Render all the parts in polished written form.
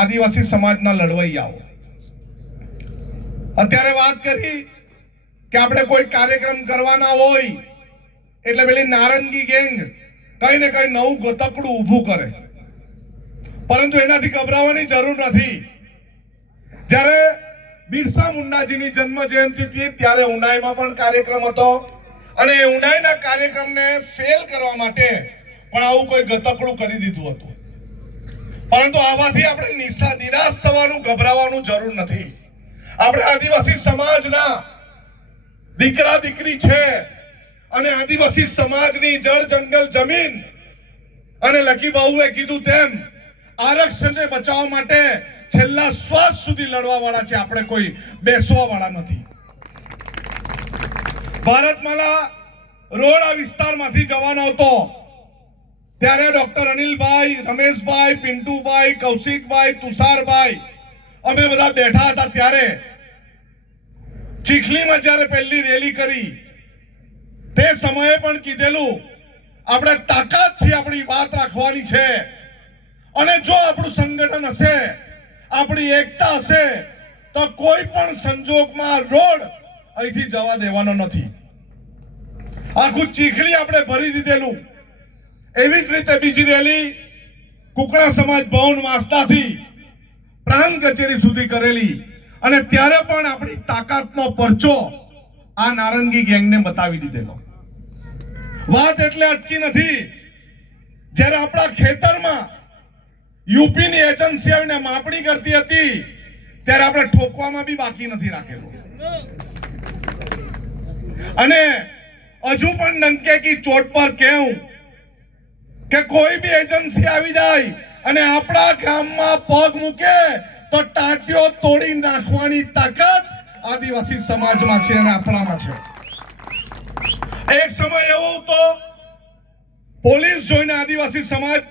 આદિવાસી સમાજના લડવૈયાઓ અત્યારે વાત કરી કે આપણે કોઈ કાર્યક્રમ કરવાના હોય એટલે પેલી નારંગી ગેંગ કઈ ને કઈ નવું ગોતકડું ઊભું કરે, પરંતુ એનાથી ગભરાવાની જરૂર નથી. જ્યારે બિરસા મુંડાજીની જન્મ જયંતિ હતી ત્યારે ઉનાઈમાં પણ કાર્યક્રમ હતો અને ઉનાઈના કાર્યક્રમને ફેલ કરવા માટે પણ આવું કોઈ ગતકડું કરી દીધું હતું. પરંતુ આવાથી આપણે નિરાશ થવાનું, ગભરાવાનું જરૂર નથી. આપણે આદિવાસી સમાજના દીકરા દીકરી છે અને આદિવાસી સમાજની જળ જંગલ જમીન અને લકી બાબુએ કીધું તેમ આરક્ષણને બચાવવા માટે છેલ્લા શ્વાસ સુધી લડવા વાળા છે. આપણે કોઈ બેસવા વાળા નથી. ભારતમાલા રોડ આ વિસ્તારમાંથી જવાનો હતો ત્યારે ડોક્ટર અનિલભાઈ, રમેશભાઈ, પિન્ટુભાઈ, કૌશિકભાઈ, તુષારભાઈ અમે બધા બેઠા હતા. ત્યારે ચીખલીમાં જ્યારે પહેલી રેલી કરી તે સમયે પણ કીધેલું આપણે તાકાતથી આપણી વાત રાખવાની છે અને જો આપણું સંગઠન હશે, આપણી એકતા હશે તો કોઈ પણ સંજોગમાં રોડ અહીંથી જવા દેવાનો નથી. આખું ચીખલી આપણે ભરી દીધેલું. એવી જ રીતે બીજી રેલી કુકડા સમાજ ભવન વાંસદાથી પ્રાંત કચેરી સુધી કરેલી અને ત્યારે પણ આપણી તાકાતનો પરચો આ નારંગી ગેંગને બતાવી દીધેલો. વાત એટલે અટકી નથી. જ્યારે આપણા ખેતરમાં યુપીની એજન્સી આવીને માપણી કરતી હતી ત્યારે આપણે ઠોકવામાં બી બાકી નથી રાખેલું. અને હજુ પણ ડંકે કી ચોટ પર કહું કે કોઈ બી એજન્સી આવી જાય અને આપણા ગામમાં પગ મૂકે તો ટાંટીઓ તોડી નાખવાની તાકાત આદિવાસી સમાજમાં છે અને આપણામાં છે. એક સમય એવો હતો પોલીસ જોઈને આદિવાસી સમાજ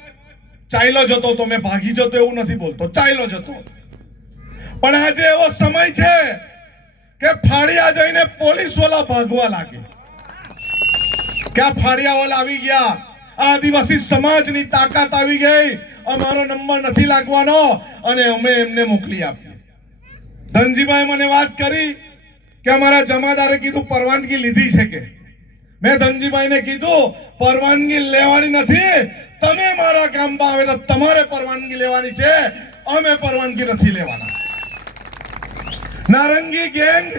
ચાલ્યો જતો હતો. મેં ભાગી જતો એવું નથી બોલતો, ચાલ્યો જતો. પણ આજે એવો સમય છે કે ફાળિયા જઈને પોલીસ વાળા ભાગવા લાગે કે આ ફાળિયા વાળા આવી ગયા, આદિવાસી સમાજની તાકાત આવી ગઈ, અમારો નંબર નથી લાગવાનો અને અમે એમને મોકલી આપીએ. ધનજીભાઈ મને વાત કરી કે અમારા જમાદારે કીધું પરવાનગી લીધી છે કે મેં ધનજીભાઈને કીધું પરવાનગી લેવાની નથી. તમે મારા ગામમાં આવે તો તમારે પરવાનગી લેવાની છે, અમે પરવાનગી નથી લેવાના. નારંગી ગેંગ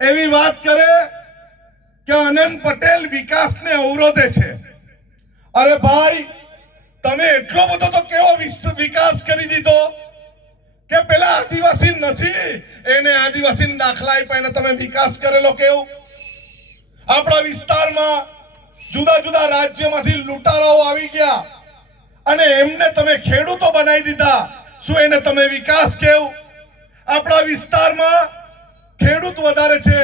એવી વાત કરે કે આનંદ પટેલ વિકાસને અવરોધે છે. અરે ભાઈ, તમે એટલો બધો તો કેવો વિકાસ કરી દીધો કે પેલા આદિવાસી નથી એને આદિવાસી દાખલા આપ્યા તમે વિકાસ કરેલો કેવું? આપણા વિસ્તારમાં જુદા જુદા રાજ્યમાંથી લૂંટારાઓ આવી ગયા અને એમને તમે ખેડૂતો બનાવી દીધા. શું એને તમે વિકાસ કેવું? આપણા વિસ્તારમાં ખેડૂત વધારે છે,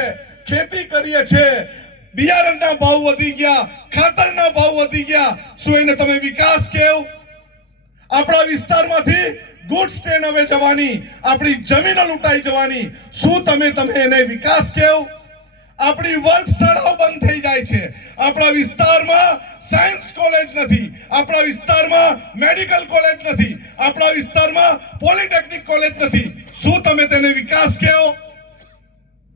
ખેતી કરીએ છે, બિયારણના ભાવ વધી ગયા, ખાતરના ભાવ વધી ગયા, શું એને તમે વિકાસ કેવું? આપણા વિસ્તારમાંથી ગુડ્સ ટ્રેન હવે જવાની, આપણી જમીનો લૂંટાઈ જવાની, શું તમે એને વિકાસ કેવું? આપણી વર્ગશાળાઓ બંધ થઈ જાય છે. આપણા વિસ્તારમાં સાયન્સ કોલેજ નથી, આપણા વિસ્તારમાં મેડિકલ કોલેજ નથી, આપણા વિસ્તારમાં પોલિટેકનિક કોલેજ નથી, શું તમે તેને વિકાસ કહો?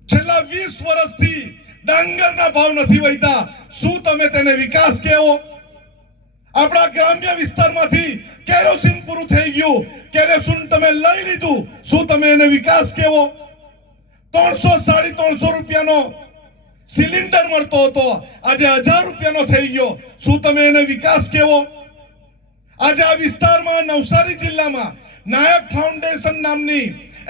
છેલ્લા 20 વર્ષથી ડાંગરના ભાવ નથી વધ્યા, શું તમે તેને વિકાસ કહો? આપણા ગ્રામ્ય વિસ્તારમાંથી કેરોસીન પૂરું થઈ ગયું, કેરોસીન તમે લઈ લીધું, શું તમે એને વિકાસ કહો? 300-350 રૂપિયાનો સિલિન્ડર મળતો હતો, આજે 1000 રૂપિયાનો થઈ ગયો, શું તમે એને વિકાસ કહો? આજે આ વિસ્તારમાં નવસારી જિલ્લામાં નાયક ફાઉન્ડેશન નામની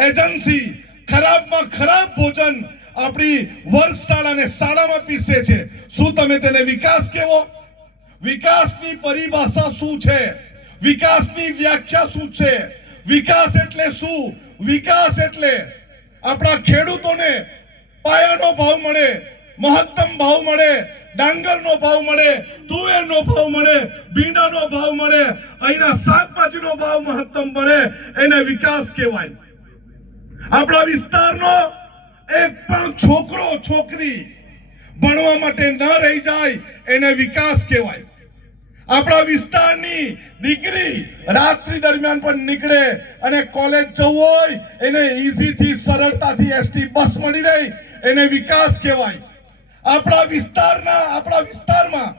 એજન્સી ખરાબમાં ખરાબ ભોજન આપણી વર્ગશાળા અને શાળામાં પીસે છે, શું તમે તેને વિકાસ કહો? વિકાસની પરિભાષા શું છે? વિકાસની વ્યાખ્યા શું છે? વિકાસ એટલે શું? વિકાસ એટલે આપણા ખેડૂતોને પાયાનો ભાવ મળે, મહત્તમ ભાવ મળે, ડાંગરનો ભાવ મળે, તુવેરનો ભાવ મળે, ભીંડાનો ભાવ મળે, અહીંના શાકભાજીનો ભાવ મહત્તમ મળે, એને વિકાસ કહેવાય. આપણા વિસ્તારનો એક પણ છોકરો છોકરી ભણવા માટે ન રહી જાય એને વિકાસ કહેવાય. આપણા વિસ્તારની દીકરી રાત્રિ દરમિયાન પણ નીકળે અને કોલેજ જવું હોય એને ઈઝીથી સરળતાથી એસટી બસ મળી રહી, એને વિકાસ કહેવાય. આપણા વિસ્તારમાં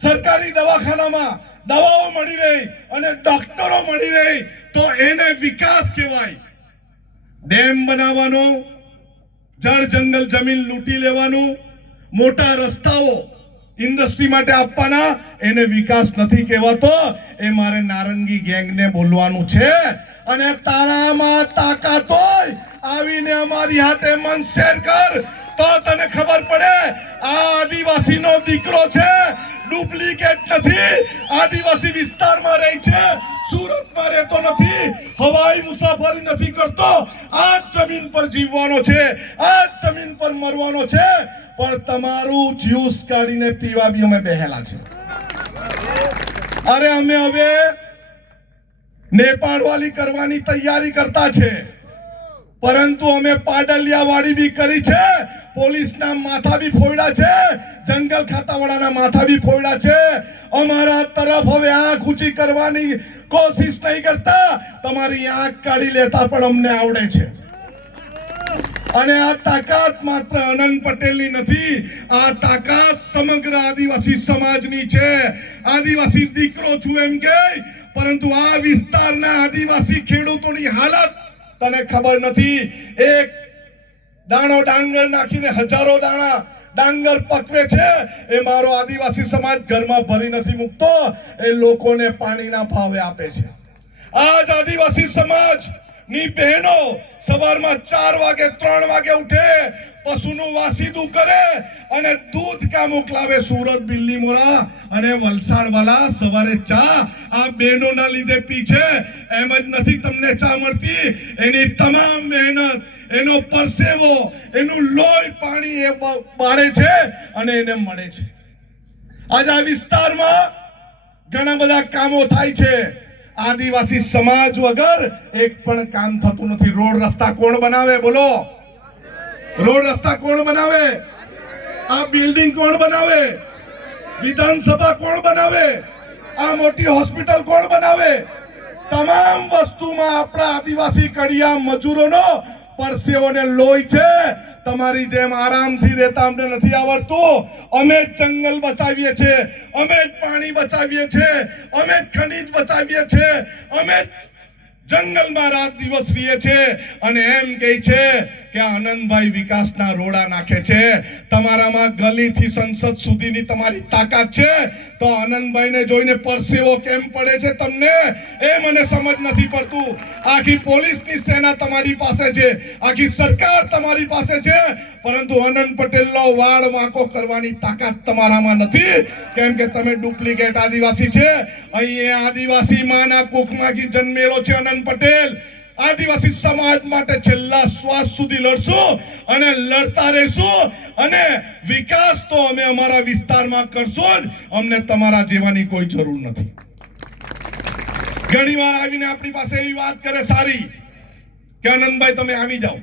સરકારી દવાખાનામાં દવાઓ મળી રહી અને ડોક્ટરો મળી રહી તો એને વિકાસ કહેવાય. ડેમ બનાવવાનો, જળ જંગલ જમીન લૂંટી લેવાનું, મોટા રસ્તાઓ ઇન્ડસ્ટ્રી માટે આપવાના, એને વિકાસ નથી કહેવાતો. એ મારે નારંગી ગેંગને બોલવાનું છે. અને તારામાં તાકાત હોય આવીને અમારી હાથે મન શેર કર તો તને ખબર પડે આ આદિવાસીનો દીકરો છે, ડુપ્લિકેટ નથી. આદિવાસી વિસ્તારમાં રહી છે, સુરતમાં રહેતો નથી, હવાઈ મુસાફરી નથી કરતો. આ જમીન પર જીવવાનો છે, આ જમીન પર મરવાનો છે. પણ તમારું જ્યુસ કાઢીને પીવા બી અમે બેહેલા છે. અરે અમે હવે નેપાળ વાળી કરવાની તૈયારી કરતા છે, પરંતુ અમે પાડલિયા વાળી બી કરી છે, પોલીસના માથા બી ફોડ્યા છે, જંગલ ખાતાવાળાના માથા બી ફોડ્યા છે. અમારા તરફ હવે આંખ ઊંચી કરવાની કોશિશ નહીં કરતા, તમારી આંખ કાઢી લેતા પણ અમને આવડે છે. અને આ તાકાત માત્ર આનંદ પટેલની નથી, આ તાકાત સમગ્ર આદિવાસી સમાજની છે. આદિવાસી દીકરો છું એમ કે, પરંતુ આ વિસ્તારના આદિવાસી ખેડૂતોની હાલત તને ખબર નથી. એક દાણો ડાંગર નાખીને હજારો દાણા ડાંગર પકવે છે. એ મારો આદિવાસી સમાજ ઘરમાં ભરી નથી મૂકતો, એ લોકોને પાણીના ભાવે આપે છે. આજ આદિવાસી સમાજ ની બહેનો સવારમાં 4 વાગે 3 વાગે ઉઠે, પશુનું વાસીદું કરે અને દૂધ કા મોકલાવે સુરત, બિલ્લીમોરા અને વલસાડ વાળા. સવારે ચા આ બહેનોના લીધે પી છે. એમ જ નથી તમને ચા મળતી, એની તમામ મહેનત, એનો પરસેવો, એનું લોહી પાણી એ બાળે છે અને એને મળે છે. આજ આ વિસ્તારમાં ઘણા બધા કામો થાય છે. આદિવાસી સમાજ વગર એક પણ કામ થતું નથી. રોડ રસ્તા કોણ બનાવે? બોલો, રોડ રસ્તા કોણ બનાવે? આ બિલ્ડિંગ કોણ બનાવે? વિધાનસભા કોણ બનાવે? આ મોટી હોસ્પિટલ કોણ બનાવે? તમામ વસ્તુમાં આપણા આદિવાસી કડિયા મજૂરોનો પરસેવો ને લોહી છે. તમારી જેમ આરામથી રહેતા અમને નથી આવડતું. અમે જંગલ બચાવીએ છીએ, અમે પાણી બચાવીએ છીએ, અમે ખનીજ બચાવીએ છીએ, અમે જંગલમાં રાત દિવસ રહીએ છીએ. અને એમ કહે છે કે આનંદભાઈ વિકાસના રોડા નાખે છે. તમારામાં ગલીથી સંસદ સુધીની તમારી તાકાત છે, તો આનંદભાઈને જોઈને પરસેવો કેમ પડે છે તમને? એ મને સમજ નથી પડતું. આખી પોલીસની સેના તમારી પાસે છે, આખી સરકાર તમારી પાસે છે, પરંતુ આનંદ પટેલનો વાળ વાંકો કરવાની તાકાત તમારામાં નથી, કેમ કે તમે ડુપ્લિકેટ આદિવાસી છે. અહીંયા આદિવાસી માના કુખમાંથી જન્મેલો છે આનંદ પટેલ. આદિવાસી સમાજ માટે છેલ્લા શ્વાસ સુધી લડશું અને લડતા રહેશું. અને વિકાસ તો અમે અમારા વિસ્તારમાં કરશું જ. અમને તમારા જેવાની કોઈ જરૂર નથી. ઘણી વાર આવીને આપણી પાસે એવી વાત કરે સારી કે આનંદભાઈ તમે આવી જાઓ.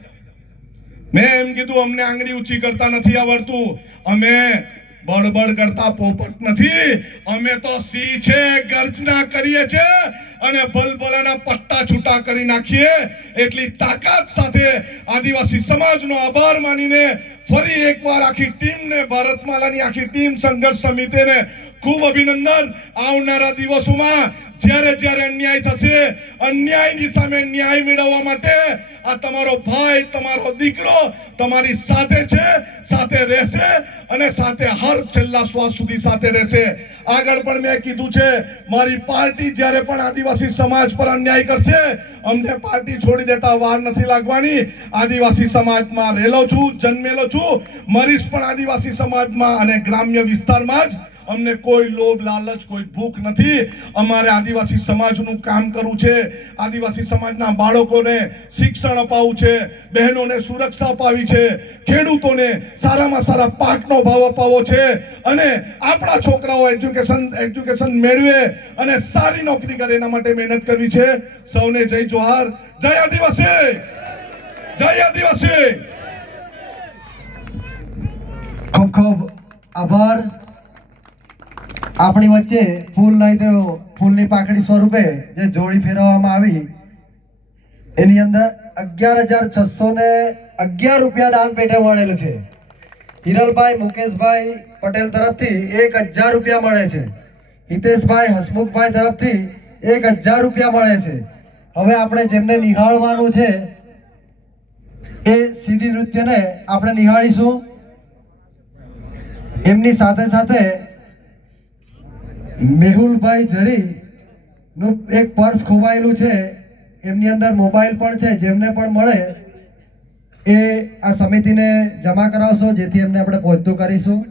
મેં એમ કીધું અમને આંગળી ઊંચી કરતા નથી આવડતું, અમે બળબડ કરતા પોપટ નથી, અમે તો સિંહ છે, ગર્જના કરીએ છીએ અને ભલભલાના પટ્ટા છૂટા કરી નાખીએ. એટલી તાકાત સાથે આદિવાસી સમાજનો આભાર માનીને ફરી એકવાર આખી ટીમને, ભારતમાલાની આખી ટીમ, સંઘર્ષ સમિતિને ખૂબ અભિનંદન. આવનારા દિવસોમાં જ્યારે જ્યારે અન્યાય થશે, અન્યાયની સામે ન્યાય મેળવવા માટે આ તમારો ભાઈ, તમારો દીકરો તમારી સાથે છે, સાથે રહેશે અને સાથે હર છેલ્લા શ્વાસ સુધી સાથે રહેશે. આગળ પણ મેં કીધું છે, મારી પાર્ટી જ્યારે પણ આદિવાસી સમાજ પર અન્યાય કરશે, અમને પાર્ટી છોડી દેતા વાર નથી લાગવાની. આદિવાસી સમાજમાં રહેલો છું, જન્મેલો છું, મરીશ પણ આદિવાસી સમાજમાં અને ગ્રામ્ય વિસ્તારમાં જ. અમને કોઈ લોભ લાલચ, કોઈ ભૂખ નથી. અમારે આદિવાસી સમાજનું કામ કરવું છે, આદિવાસી સમાજના બાળકોને શિક્ષણ અપાવવું છે, બહેનોને સુરક્ષા અપાવી છે, ખેડૂતોને સારામાં સારા પાકનો ભાવ અપાવવો છે અને આપણા છોકરાઓ એજ્યુકેશન મેળવે અને સારી નોકરી કરે એના માટે મહેનત કરવી છે. સૌને જય જોહાર, જય આદિવાસી, જય આદિવાસી. ખૂબ ખૂબ આભાર. આપણી વચ્ચે ફૂલ નહીં તો ફૂલની પાકડી સ્વરૂપે જે જોડી ફેરવવામાં આવી એની અંદર 11,611 રૂપિયા દાન પેટે મળેલું છે. હિરલભાઈ મુકેશભાઈ પટેલ તરફથી 1,000 રૂપિયા મળે છે. હિતેશભાઈ હસમુખભાઈ તરફથી 1,000 રૂપિયા મળે છે. હવે આપણે જેમને નિહાળવાનું છે એ સીધી નૃત્યને આપણે નિહાળીશું. એમની સાથે સાથે મેહુલભાઈ જરી નું એક પર્સ ખોવાયેલું છે, એમની અંદર મોબાઈલ પણ છે, જેમને પણ મળે એ આ સમિતિને જમા કરાવશો જેથી એમને આપણે પહોંચતું કરીશું.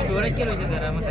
સ્ટોરેજ કેટલું છે તારા આમાં